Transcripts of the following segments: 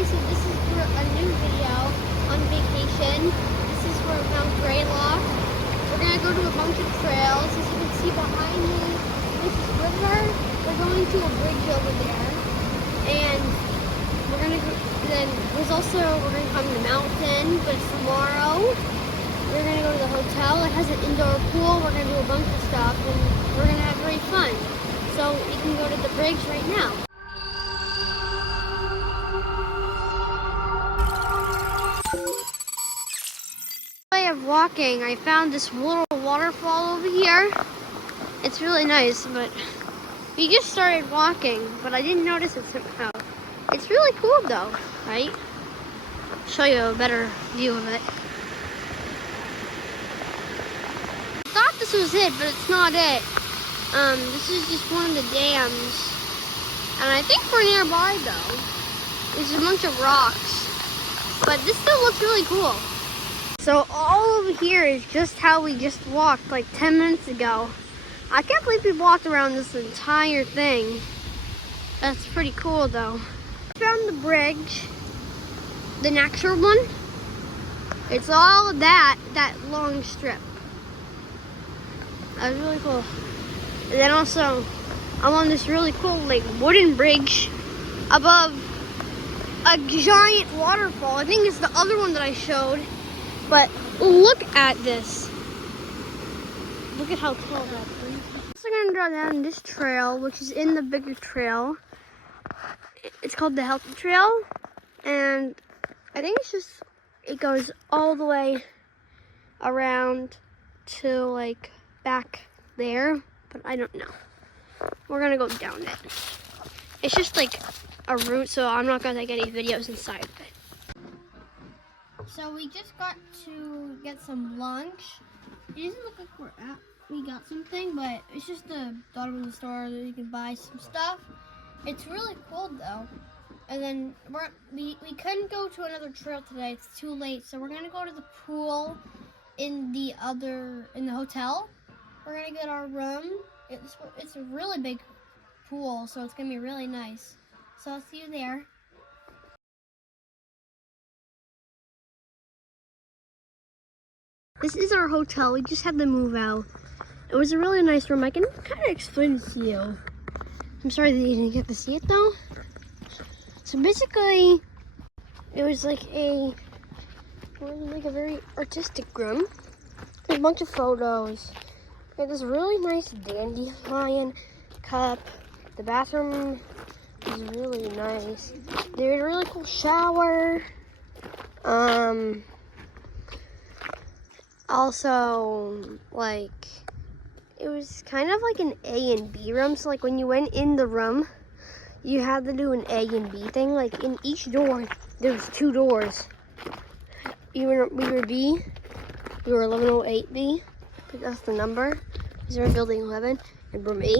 guys, so this is for a new video on vacation. This is for Mount Greylock. We're going to go to a bunch of trails. As you can see behind me, this is river. We're going to a bridge over there. And we're going to go, then we're going to climb the mountain, but tomorrow we're going to go to the hotel. It has an indoor pool. We're going to do a bunch of stuff and we're going to have very fun. So we can go to the bridge right now. Way of walking, I found this little waterfall over here. It's really nice, but we just started walking, but I didn't notice it somehow. It's really cool though, right? Show you a better view of it. I thought this was it, but it's not it. This is just one of the dams. And I think we're nearby though. There's a bunch of rocks. But this still looks really cool. So all over here is just how we just walked like 10 minutes ago. I can't believe we walked around this entire thing. That's pretty cool though. Found the bridge, the natural one. It's all that long strip. That was really cool. And then also, I'm on this really cool like wooden bridge above a giant waterfall. I think it's the other one that I showed. But look at this. Look at how tall that is. So I'm gonna draw down this trail, which is in the bigger trail. It's called the Healthy Trail. And I think it goes all the way around to like back there. But I don't know. We're gonna go down it. It's just like a route, so I'm not gonna take any videos inside of it. So we just got to get some lunch. It doesn't look like we got something, but it's just the bottom of the store that you can buy some stuff. It's really cool though. And then we couldn't go to another trail today. It's too late, so we're gonna go to the pool in the hotel. We're gonna get our room. It's a really big pool, so it's gonna be really nice. So I'll see you there. This is our hotel. We just had to move out. It was a really nice room. I can kind of explain it to you. I'm sorry that you didn't get to see it though. So basically, it was like a very artistic room. There's a bunch of photos. We had this really nice dandelion cup. The bathroom is really nice. There's a really cool shower. Also, like, it was kind of like an A and B room. So, like, when you went in the room, you had to do an A and B thing. Like, in each door, there was 2 doors. We were B. We were 1108B. That's the number. These are building 11 and room 8.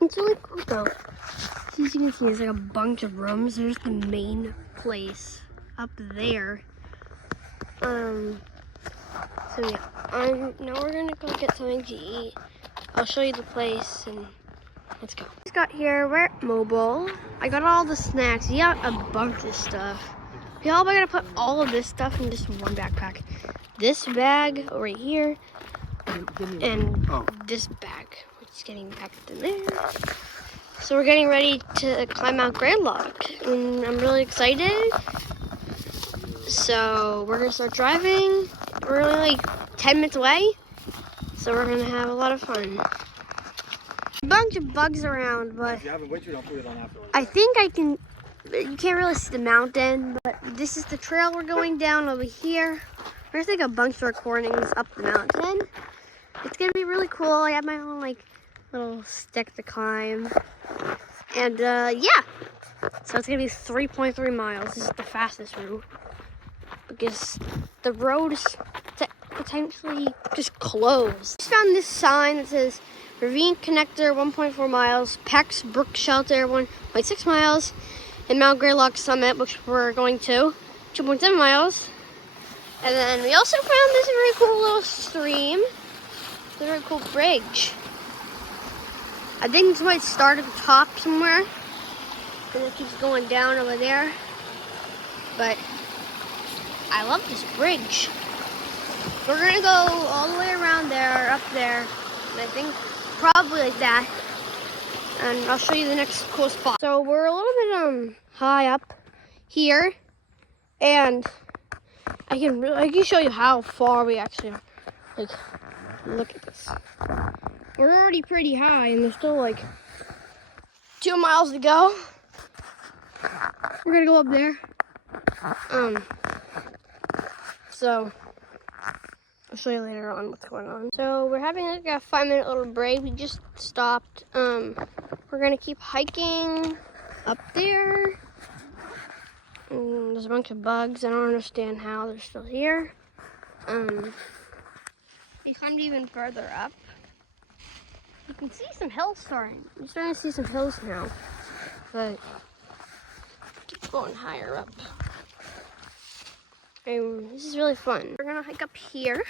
It's really cool, though. So as you can see, there's like a bunch of rooms. There's the main place up there. So yeah, now we're gonna go get something to eat. I'll show you the place and let's go. Just got here, we're at Mobile. I got all the snacks. You got a bunch of stuff. Y'all are gonna put all of this stuff in just one backpack. This bag right here, and this bag, which is getting packed in there. So we're getting ready to climb Mount Greylock, and I'm really excited. So we're gonna start driving. We're only like 10 minutes away, so we're gonna have a lot of fun. A bunch of bugs around, but if you have a windshield, I'll put it on afterwards. I think I can. You can't really see the mountain, but this is the trail we're going down over here. We're gonna take a bunch of recordings up the mountain. It's gonna be really cool. I have my own like little stick to climb, and yeah. So it's gonna be 3.3 miles. This is the fastest route, because the road is potentially just closed. Just found this sign that says Ravine Connector 1.4 miles, Peck's Brook Shelter 1.6 miles, and Mount Greylock Summit, which we're going to, 2.7 miles. And then we also found this very cool little stream. It's a very cool bridge. I think this might start at the top somewhere. and it keeps going down over there. But I love this bridge. We're gonna go all the way around there, up there, and I think probably like that. And I'll show you the next cool spot. So we're a little bit high up here, and I can show you how far we actually are. Like, look at this. We're already pretty high, and there's still like 2 miles to go. We're gonna go up there. So I'll show you later on what's going on. So we're having like a 5-minute little break. We just stopped. We're gonna keep hiking up there. There's a bunch of bugs. I don't understand how they're still here. We climbed even further up. You can see some hills starting. You're starting to see some hills now, but keep going higher up. And this is really fun. We're gonna hike up here.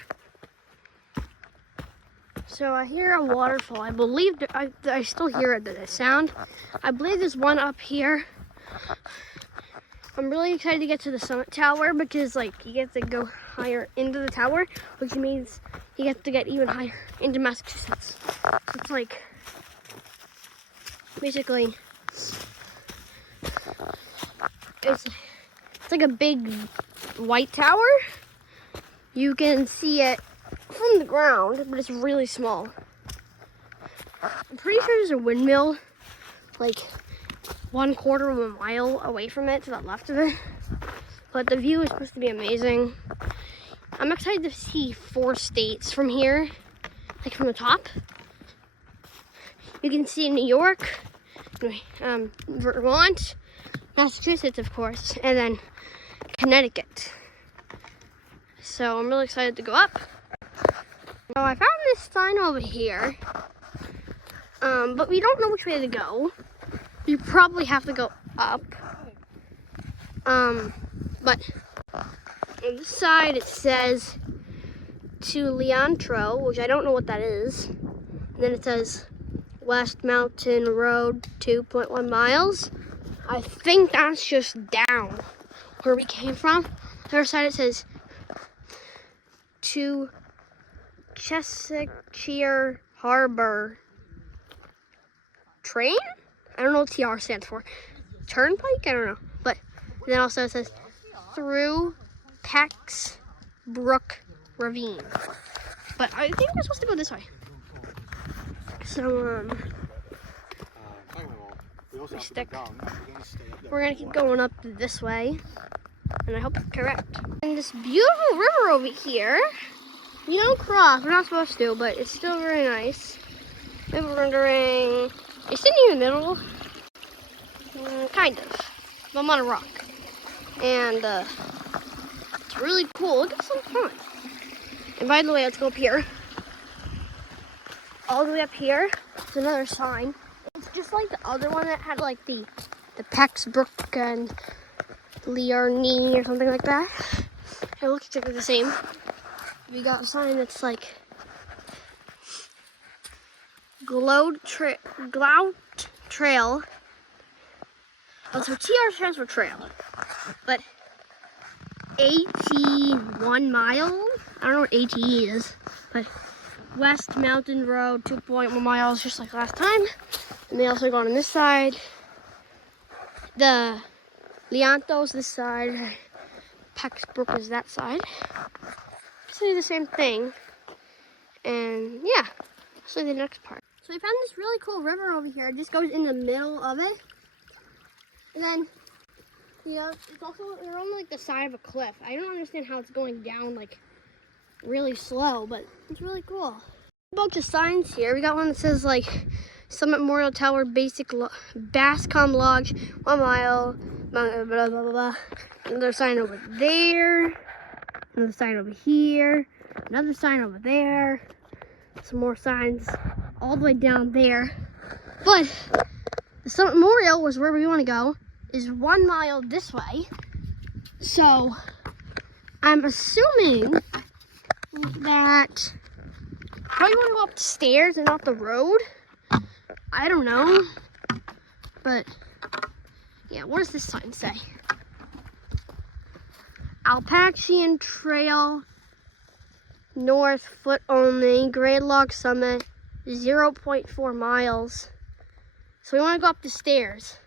So I hear a waterfall. I believe I still hear it, the sound. I believe there's one up here. I'm really excited to get to the summit tower because like you get to go higher into the tower, which means you get to get even higher into Massachusetts. So it's like basically it's like a big white tower. You can see it from the ground, but it's really small. I'm pretty sure there's a windmill like 1/4 of a mile away from it, to the left of it. But the view is supposed to be amazing. I'm excited to see 4 states from here, like from the top. You can see New York, Vermont, Massachusetts, of course, and then Connecticut. So I'm really excited to go up. So I found this sign over here, but we don't know which way to go. You probably have to go up. But on this side it says to Leandro, which I don't know what that is. And then it says West Mountain Road, 2.1 miles. I think that's just down where we came from. The other side it says to Chesapeake Harbor train? I don't know what TR stands for. Turnpike? I don't know. But then also it says through Peck's Brook Ravine. But I think we're supposed to go this way. So, we're gonna keep going up this way. And I hope it's correct. And this beautiful river over here, we don't cross. We're not supposed to, but it's still very nice. Maybe we're wondering, it's sitting in the middle. Kind of. I'm on a rock. And it's really cool. Look at some fun. And by the way, let's go up here. All the way up here, there's another sign. It's just like the other one that had like the Peck's Brook and Learny or something like that. It looks exactly the same. We got a sign that's like Glout Trail. Oh, so TR stands for trail. But 81 mile? I don't know what ATE is. But West Mountain Road, 2.1 miles, just like last time. And they also go on this side. The Leonto's this side. Peck's Brook is that side. Basically the same thing. And yeah, let's see the next part. So we found this really cool river over here. It just goes in the middle of it. And then, you know, it's also, we're on like the side of a cliff. I don't understand how it's going down like really slow, but it's really cool. A bunch of signs here. We got one that says like Summit Memorial Tower, Bascom Lodge, 1 mile, blah, blah, blah, blah. Another sign over there. Another sign over here. Another sign over there. Some more signs all the way down there. But the Summit Memorial was where we want to go. Is 1 mile this way. So I'm assuming that probably want to go up the stairs and not the road. I don't know. But Yeah, what does this sign say? Alpacian Trail, north, foot only, Greylock Summit, 0.4 miles. So we want to go up the stairs.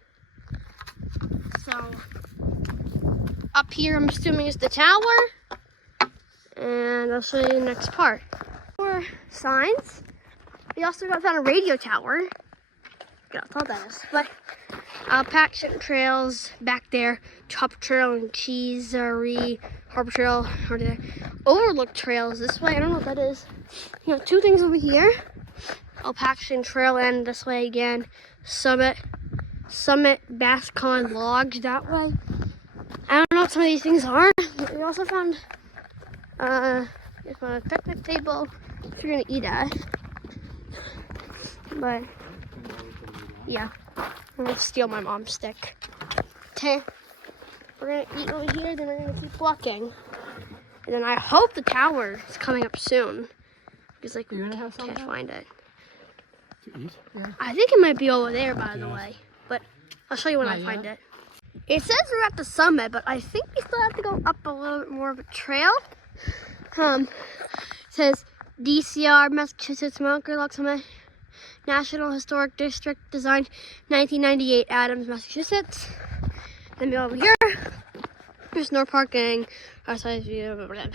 So up here, I'm assuming is the tower. And I'll show you the next part. More signs. We also found a radio tower. I don't know what that is. But Alpacian Trails back there. Top Trail and Cheesery, Harbor Trail, or the Overlook Trails this way. I don't know what that is. You know, two things over here. Alpacian Trail and this way again. Summit Bascon Lodge that way. I don't know what some of these things are. But we also found a picnic table if you're gonna eat at. But yeah, I'm gonna steal my mom's stick. Okay, we're gonna eat over here, then we're gonna keep walking, and then I hope the tower is coming up soon because like we can't find it. To eat? Yeah. I think it might be over there, by the way, but I'll show you when I find it. It says we're at the summit, but I think we still have to go up a little bit more of a trail. It says DCR, Massachusetts, Mount Greylock Summit, National Historic District, designed 1998, Adams, Massachusetts. Then we over here, there's no parking, outside view, blah, blah,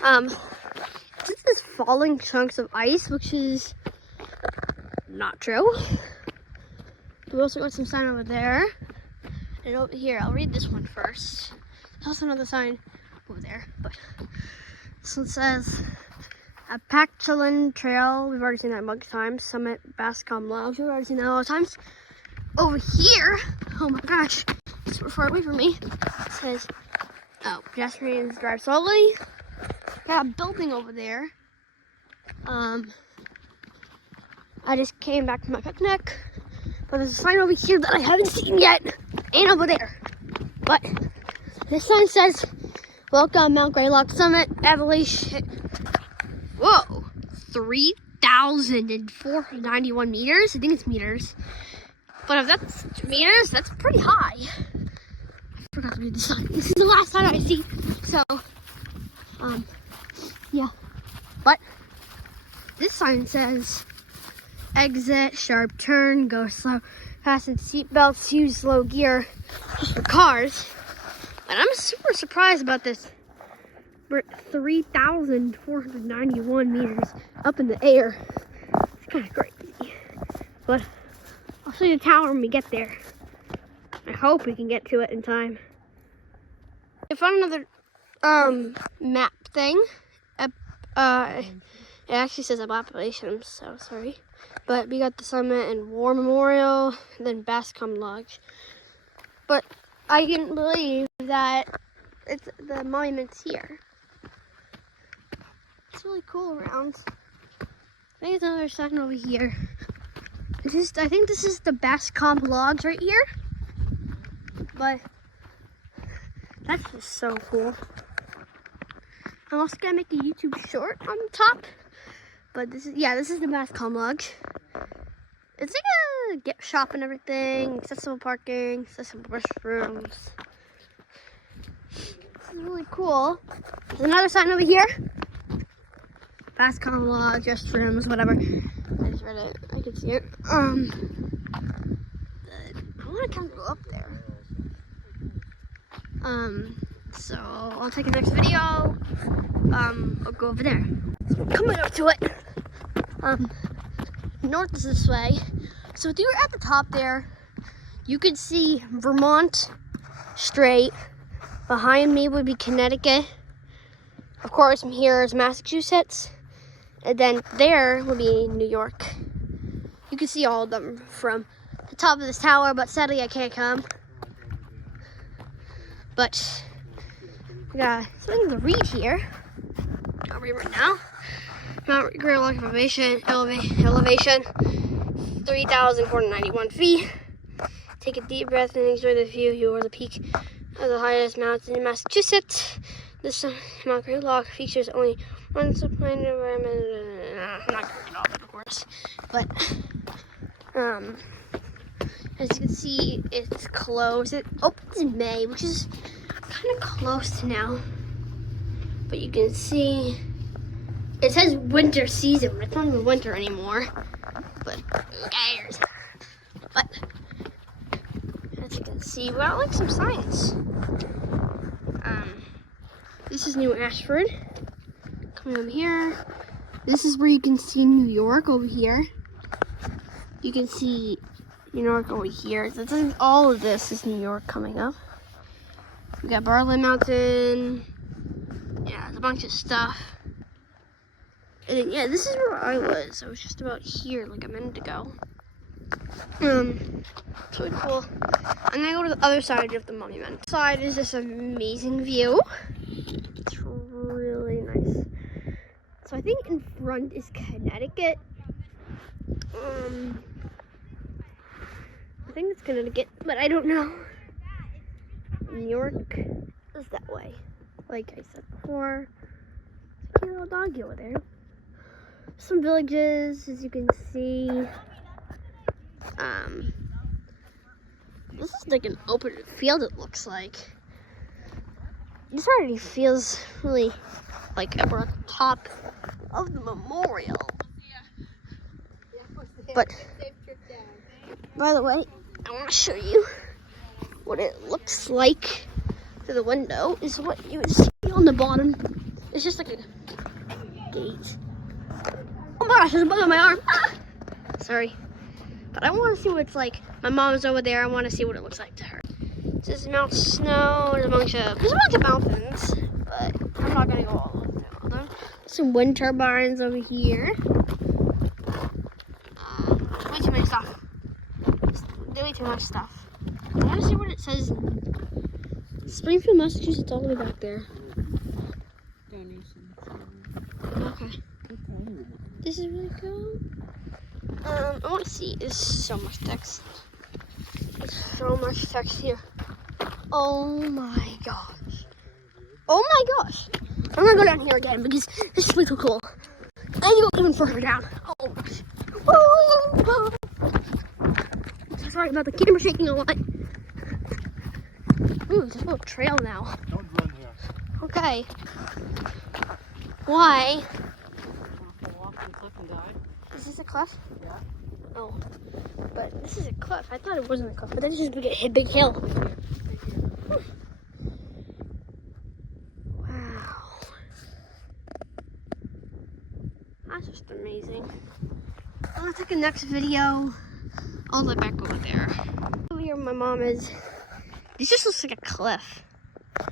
blah. This is falling chunks of ice, which is not true. We also got some sign over there. And over here, I'll read this one first. There's also another sign over there, but this one says Alpacian Trail. We've already seen that a bunch of times. Summit Bascom Lodge. We've already seen that all the times. Over here, oh my gosh, it's so far away from me. It says, oh, pedestrians drive slowly. Got a building over there. I just came back from my picnic. But there's a sign over here that I haven't seen yet. And over there. But this sign says, welcome Mount Greylock Summit, elevation. Whoa, 3,491 meters. I think it's meters. But if that's meters, that's pretty high. I forgot to read the sign. This is the last sign I see. So, yeah. But this sign says, exit, sharp turn, go slow, fasten seatbelts, use slow gear, just for cars. And I'm super surprised about this. We're at 3,491 meters up in the air. It's kind of crazy. But I'll show you the tower when we get there. I hope we can get to it in time. I found another map thing. It actually says evaporation, I'm so sorry. But we got the summit and War Memorial, and then Bascom Lodge. But I didn't believe that it's the monument's here. It's really cool around. I think there's another sign over here. I think this is the Bascom Lodge right here. But that's just so cool. I'm also gonna make a YouTube short on the top. But this is the Bascom Lodge. It's like a gift shop and everything, accessible parking, accessible restrooms. This is really cool. There's another sign over here. Bascom Lodge, restrooms, whatever. I just read it. I can see it. I want to kind of go up there. So I'll take a next video. I'll go over there. So coming up to it. North is this way. So if you were at the top there, you could see Vermont straight. Behind me would be Connecticut. Of course, from here is Massachusetts. And then there will be New York. You can see all of them from the top of this tower, but sadly I can't come. But we got something to read here. I'll read right now. Mount Greylock elevation 3,491 feet. Take a deep breath and enjoy the view. You are the peak of the highest mountain in Massachusetts. This Mount Greylock features only one submarine environment. I'm not going to read all of it, of course, but As you can see, it's closed. It opens in May, which is kind of close to now. But you can see it says winter season, but it's not even winter anymore. But who cares? But as you can see, we got like some signs. This is New Ashford. Coming over here. This is where you can see New York over here. You can see New York over here. All of this is New York coming up. We got Bartlett Mountain. Yeah, there's a bunch of stuff. And then, yeah, this is where I was. I was just about here like a minute ago. It's really cool. I'm gonna go to the other side of the monument. This side is this amazing view. It's really nice. So I think in front is Connecticut. I think it's Connecticut, but I don't know. New York is that way. Like I said before, there's a cute little doggy over there. Some villages, as you can see. This is like an open field, it looks like. This already feels really like we're at the top of the memorial. But, by the way, I want to show you what it looks like through the window is what you would see on the bottom. It's just like a gate. Oh my gosh, there's a bug on my arm. Ah! Sorry. But I want to see what it's like. My mom's over there. I want to see what it looks like to her. This is Mount Snow. There's a bunch of mountains, but I'm not going to go all over all of them. Some wind turbines over here. Way too many stuff. Way too much stuff. I want to see what it says. Springfield, Massachusetts, all the way back there. Donations. Okay. This is really cool. I want to see. There's so much text. There's so much text here. Oh my gosh. Oh my gosh. I'm gonna go down here again because this is way too cool. I need to go even further down. Oh gosh. Oh. Sorry about the camera shaking a lot. Ooh, there's a little trail now. Don't run here. Okay. Why? Is this a cliff? Yeah. Oh. But this is a cliff. I thought it wasn't a cliff, but that's just a big hill. Wow. That's just amazing. I'm gonna take the next video all the way back over there. Over here where my mom is. This just looks like a cliff. I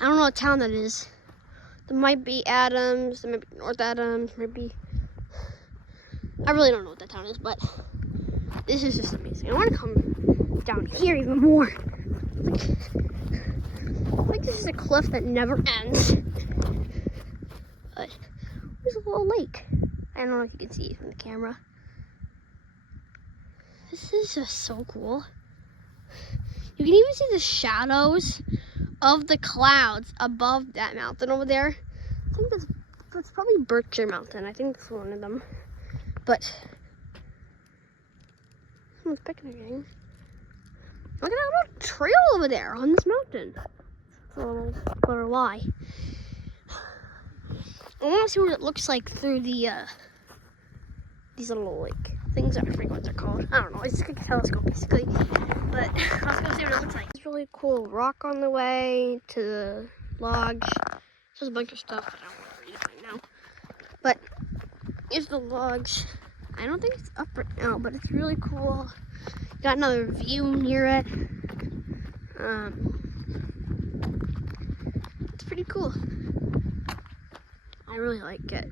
don't know what town that is. There might be Adams, there might be North Adams, maybe. I really don't know what that town is, but this is just amazing. I want to come down here even more. Like this is a cliff that never ends. But there's a little lake. I don't know if you can see it from the camera. This is just so cool. You can even see the shadows of the clouds above that mountain over there. I think that's probably Berkshire Mountain. I think that's one of them. But someone's picnicking. Look at that little trail over there on this mountain. It's a little clever why. I want to see what it looks like through the these little like things. I forget what they're called. I don't know. It's like a telescope basically. But let's go see what it looks like. It's really cool rock on the way to the logs. There's a bunch of stuff, but I don't want to read it right now. But here's the logs. I don't think it's up right now, but it's really cool. Got another view near it. It's pretty cool. I really like it.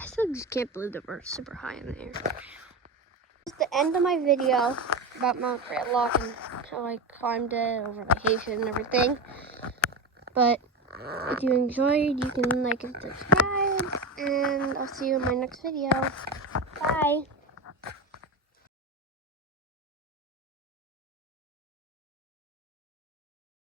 I still just can't believe that we're super high in the air. This is the end of my video about Mount Greylock and how I climbed it over vacation and everything. But if you enjoyed, you can like and subscribe, and I'll see you in my next video. Bye!